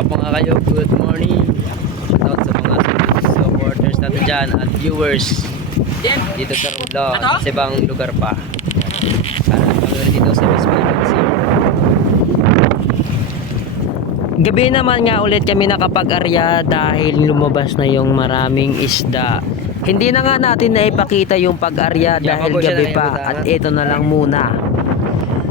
up mga kayo? Good morning. Shoutout sa mga supporters natin dyan at viewers dito sa Romblon at sa ibang lugar pa. Para pag dito sa West Philippines. Gabi naman nga ulit kami nakapag-arya dahil lumabas na yung maraming isda. Hindi na nga natin naipakita yung pag-arya dahil gabi pa at ito na lang muna.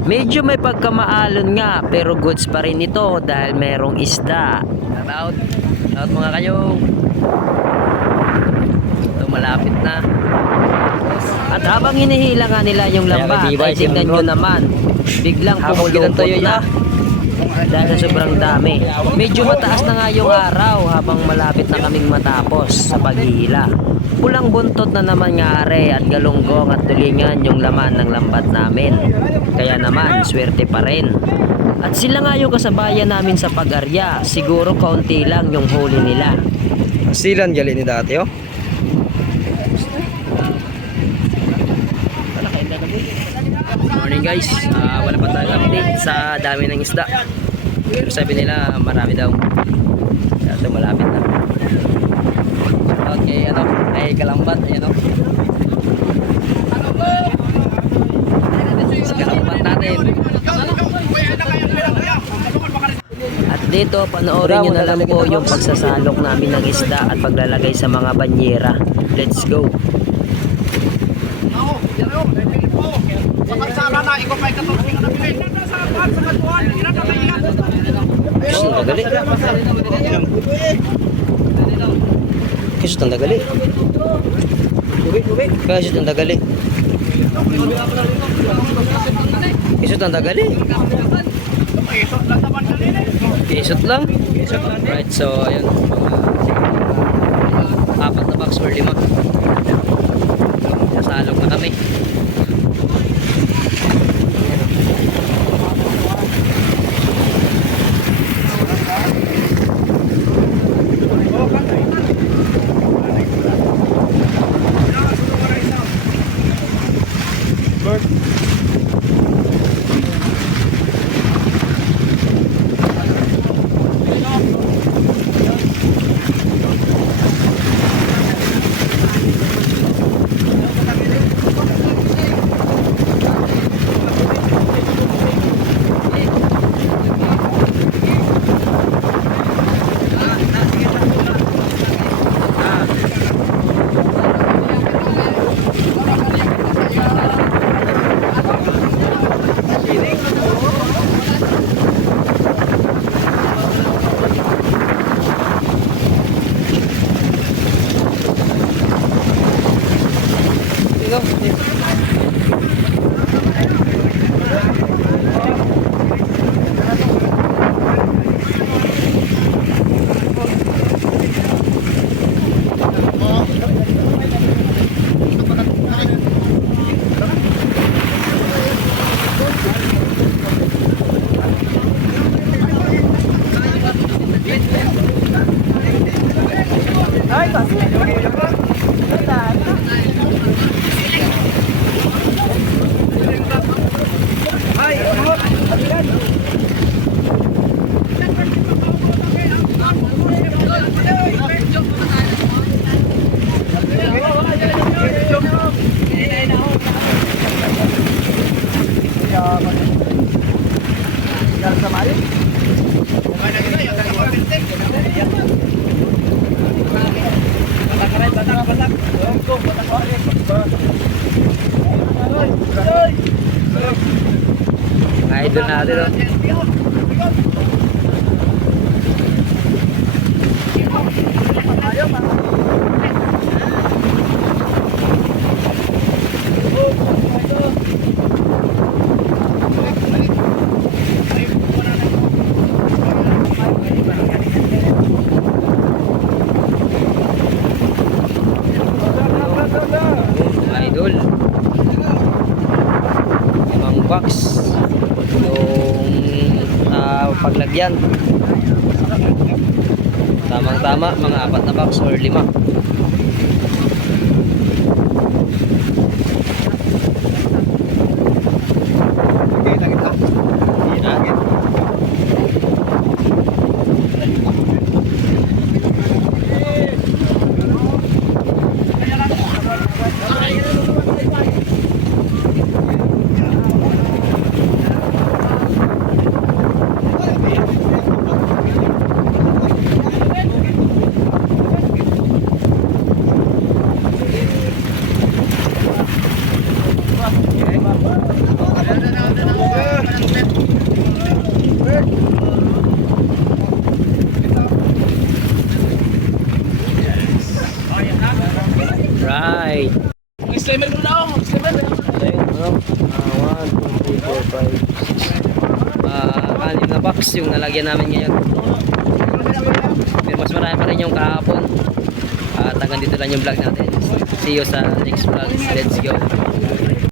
Medyo may pagkamaalon nga pero goods pa rin ito dahil merong isda. Out mga kayo. Ito malapit na. At habang hinihila nga nila yung lambat ay tingnan nyo naman. Biglang pumulupot na. Dahil sobrang dami. Medyo mataas na nga yung araw habang malapit na kaming matapos sa paghihila. Pulang buntot na naman nga are at galunggong at tulingan yung laman ng lambat namin. Kaya naman, swerte pa rin. At sila nga yung kasabayan namin sa pag-arya. Siguro kaunti lang yung huli nila. Silan gali ni dati oh. Morning guys, wala pa tayong update sa dami ng isda. Pero sabi nila marami daw. Kaya ito malapit na. Okay, ay kalambat, ayan o. Sa kalambat natin. At dito, panoorin nyo na lang po yung pagsasalok namin ng isda at paglalagay sa mga banyera. Let's go! Kusot ang dagali. Kusot ang dagali. Kusot ang dagali. Kusot ang dagali. Kusot lang. Right, so ayun. Apat na box or 5. Nasalog na kami. Idol natin o. Idol 5 box yung paglagyan. Tamang-tama mga 4 na box or 5. Anim na box yung nalagyan namin ngayon. Pero mas marami pa rin yung kahapon. At hanggang dito lang yung vlog natin. See you sa next vlog. Let's go.